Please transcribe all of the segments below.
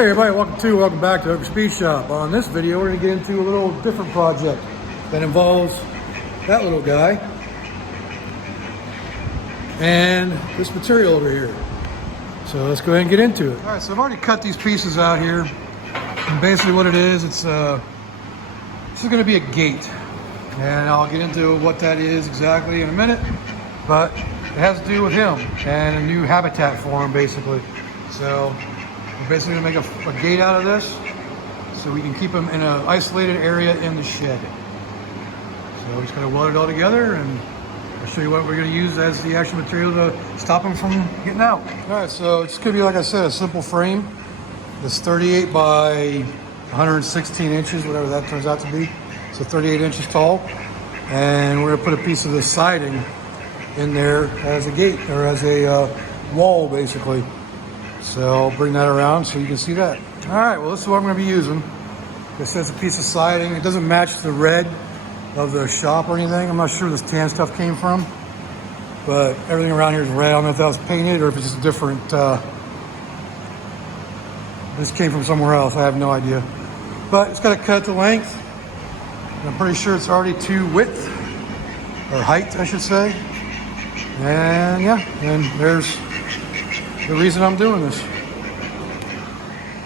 Hey everybody, welcome back to Oak Speed Shop. On this video, we're going to get into a little different project that involves that little guy and this material over here. So let's go ahead and get into it. All right, so I've already cut these pieces out here, and basically what it is, this is going to be a gate, and I'll get into what that is exactly in a minute. But it has to do with him and a new habitat for him, basically. So we're basically gonna make a gate out of this so we can keep him in an isolated area in the shed. So we're just gonna weld it all together, and I'll show you what we're gonna use as the actual material to stop him from getting out. All right, so it's gonna be, like I said, a simple frame. It's 38 by 116 inches, whatever that turns out to be. So 38 inches tall. And we're gonna put a piece of the siding in there as a gate, or as a wall, basically. So I'll bring that around so you can see that. All right, well, this is what I'm going to be using. This is a piece of siding. It doesn't match the red of the shop or anything. I'm not sure where this tan stuff came from, but everything around here is red. I don't know if that was painted or if it's just a different, this came from somewhere else. I have no idea. But it's got to cut the length. And I'm pretty sure it's already to width, or height, I should say. And yeah, and there's the reason I'm doing this.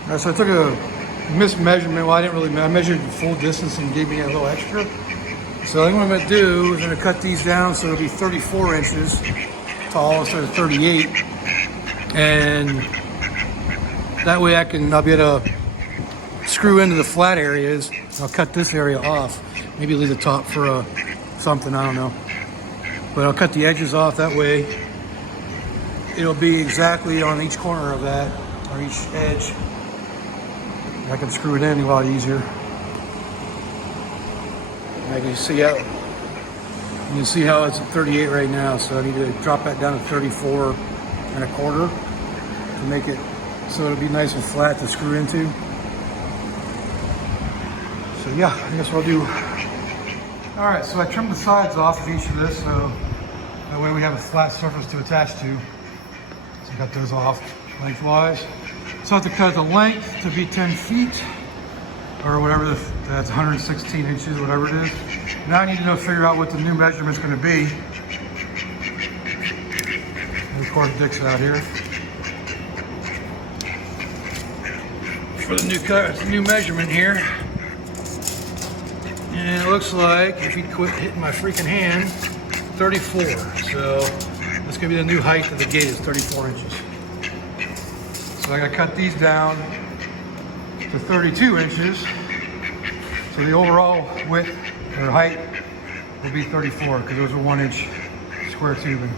All right, so I took a mismeasurement. Well, I didn't really, I measured the full distance and gave me a little extra. So I think what I'm gonna do is I'm gonna cut these down so it'll be 34 inches tall instead of 38. And that way I'll be able to screw into the flat areas. I'll cut this area off. Maybe leave the top for something, I don't know. But I'll cut the edges off, that way it'll be exactly on each corner of that, or each edge. I can screw it in a lot easier. I can see how, you can see how it's at 38 right now, so I need to drop that down to 34 and a quarter to make it so it'll be nice and flat to screw into. So yeah, I guess what I'll do. All right, so I trimmed the sides off of each of this, so that way we have a flat surface to attach to. So I cut those off lengthwise. So I have to cut the length to be 10 feet, or whatever, that's 116 inches, whatever it is. Now I need to figure out what the new measurement's gonna be. Of course, Dick's out here. For the new measurement here. And it looks like, if you quit hitting my freaking hand, 34. So that's gonna be the new height of the gate, is 34 inches. So I gotta cut these down to 32 inches. So the overall width or height will be 34, because those are 1 inch square tubing.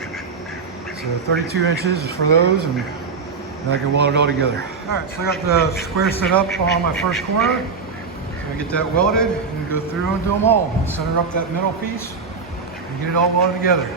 So 32 inches is for those, and then I can weld it all together. All right, so I got the square set up on my first corner. I get that welded and go through and do them all. Center up that middle piece and get it all welded together.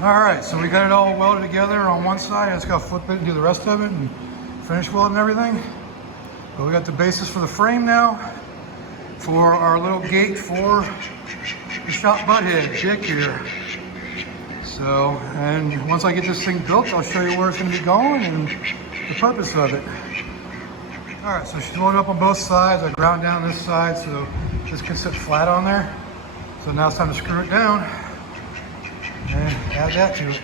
All right, so we got it all welded together on one side. I just got to flip it and do the rest of it and finish welding everything. But we got the basis for the frame now for our little gate for the shop butthead, Dick here. So, and once I get this thing built, I'll show you where it's going to be going and the purpose of it. All right, so she's loaded up on both sides. I ground down this side so this can sit flat on there. So now it's time to screw it down and add that to it.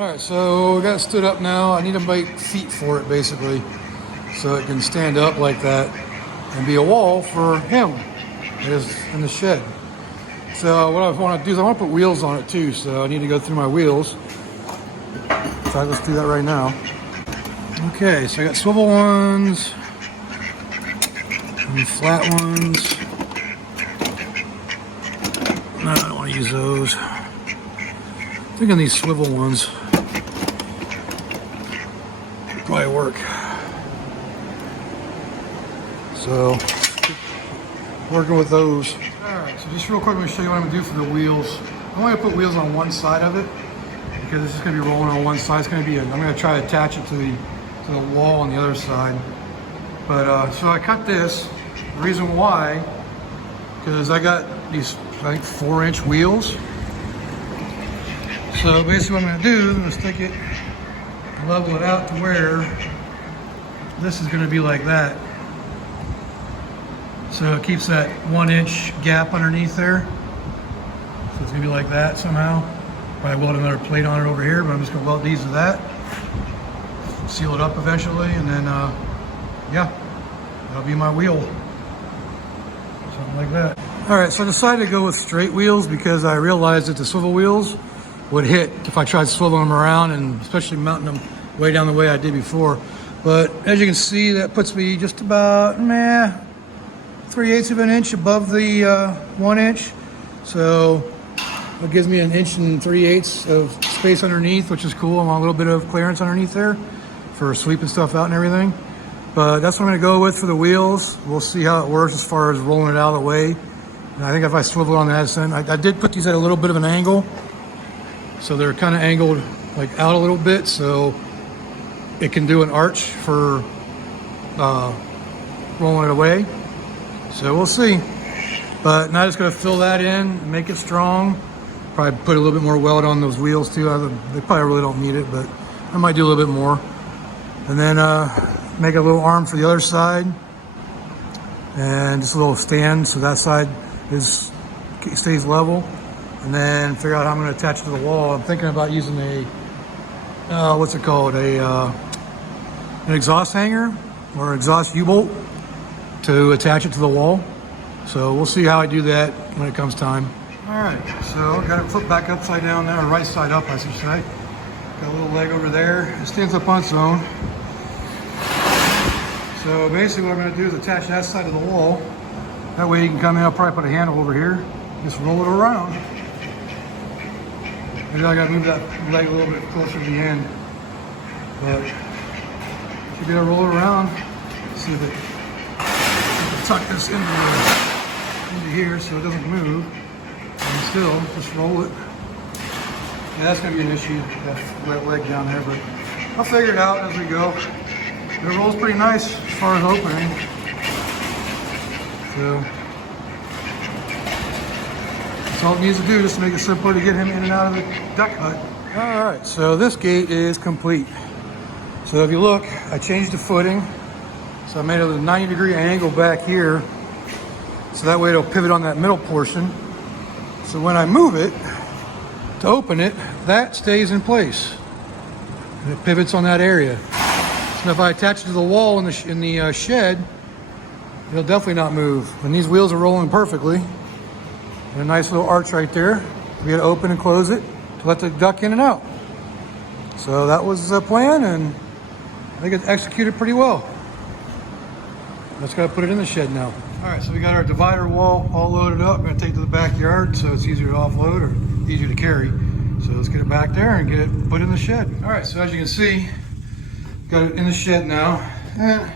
All right, so we got it stood up now. I need to make feet for it basically, so it can stand up like that and be a wall for him that is in the shed. So what I want to do is I want to put wheels on it too, so I need to go through my wheels. So let's do that right now. Okay, so I got swivel ones and flat ones. No, I don't want to use those. I'm thinking these swivel ones probably work. So, working with those. Alright, so just real quick, I'm going to show you what I'm going to do for the wheels. I'm going to put wheels on one side of it because it's just going to be rolling on one side. It's going to be, I'm going to try to attach it to the wall on the other side. But, so I cut this. The reason why, because I got these, I think, 4-inch wheels. So basically what I'm going to do is I'm going to stick it, level it out to where this is going to be like that. So it keeps that 1-inch gap underneath there. So it's going to be like that somehow. Probably weld another plate on it over here, but I'm just going to weld these to that. Seal it up eventually, and then, yeah, that'll be my wheel. Something like that. All right, so I decided to go with straight wheels because I realized that the swivel wheels would hit if I tried swiveling them around, and especially mounting them way down the way I did before. But as you can see, that puts me just about 3/8 of an inch above the 1 inch. So it gives me 1 3/8 of space underneath, which is cool. I want a little bit of clearance underneath there for sweeping stuff out and everything. But that's what I'm going to go with for the wheels. We'll see how it works as far as rolling it out of the way. And I think if I swivel it on that end, I did put these at a little bit of an angle. So they're kind of angled like out a little bit, so it can do an arch for rolling it away. So we'll see. But now I'm just going to fill that in and make it strong. Probably put a little bit more weld on those wheels too. They probably really don't need it, but I might do a little bit more. And then make a little arm for the other side. And just a little stand so that side stays level. And then figure out how I'm going to attach it to the wall. I'm thinking about using a, what's it called? An exhaust hanger or exhaust U-bolt to attach it to the wall. So we'll see how I do that when it comes time. All right, so got it flipped back upside down now, or right side up, I should say. Got a little leg over there. It stands up on its own. So basically what I'm going to do is attach that side of the wall. That way you can come in. I'll probably put a handle over here. Just roll it around. Maybe I got to move that leg a little bit closer to the end. But should be able to roll it around. See if it tuck this into here so it doesn't move. And still, just roll it. Yeah, that's going to be an issue, that leg down there, but I'll figure it out as we go. It rolls pretty nice as far as opening. So that's all it needs to do, just to make it simpler to get him in and out of the duck hut. All right, so this gate is complete. So if you look, I changed the footing. So I made a 90-degree angle back here. So that way it'll pivot on that middle portion. So when I move it to open it, that stays in place. And it pivots on that area. So if I attach it to the wall in the shed, it'll definitely not move. And these wheels are rolling perfectly. And a nice little arch right there. We got to open and close it to let the duck in and out. So that was the plan, and I think it's executed pretty well. Let's go put it in the shed now. All right, so we got our divider wall all loaded up. We're gonna take it to the backyard so it's easier to offload or easier to carry. So let's get it back there and get it put in the shed. All right, so as you can see, got it in the shed now. And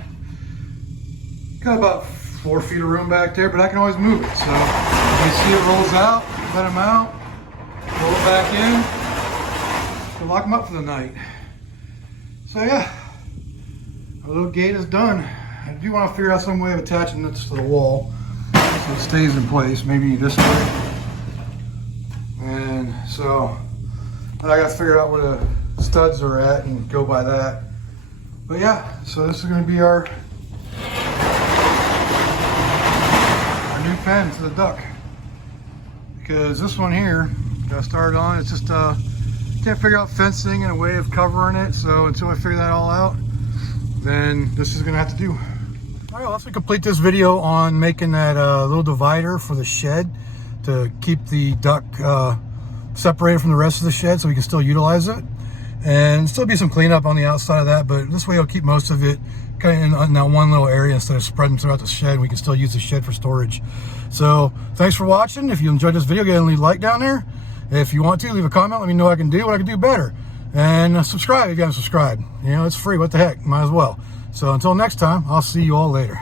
got about 4 feet of room back there, but I can always move it. So you see it rolls out, let them out, roll it back in, and lock them up for the night. So yeah, our little gate is done. I do want to figure out some way of attaching this to the wall so it stays in place, maybe this way. And so I got to figure out where the studs are at and go by that. But yeah, so this is going to be our new pen for the duck. Because this one here, got started on, it's just Can't figure out fencing and a way of covering it, so until I figure that all out, then this is gonna have to do. All right, let's complete this video on making that little divider for the shed to keep the duck separated from the rest of the shed so we can still utilize it. And still be some cleanup on the outside of that, but this way it'll keep most of it kind of in that one little area instead of spreading throughout the shed. We can still use the shed for storage. So thanks for watching. If you enjoyed this video, go ahead and leave a like down there. If you want to, leave a comment. Let me know what I can do, what I can do better. And subscribe if you haven't subscribed. You know, it's free. What the heck? Might as well. So until next time, I'll see you all later.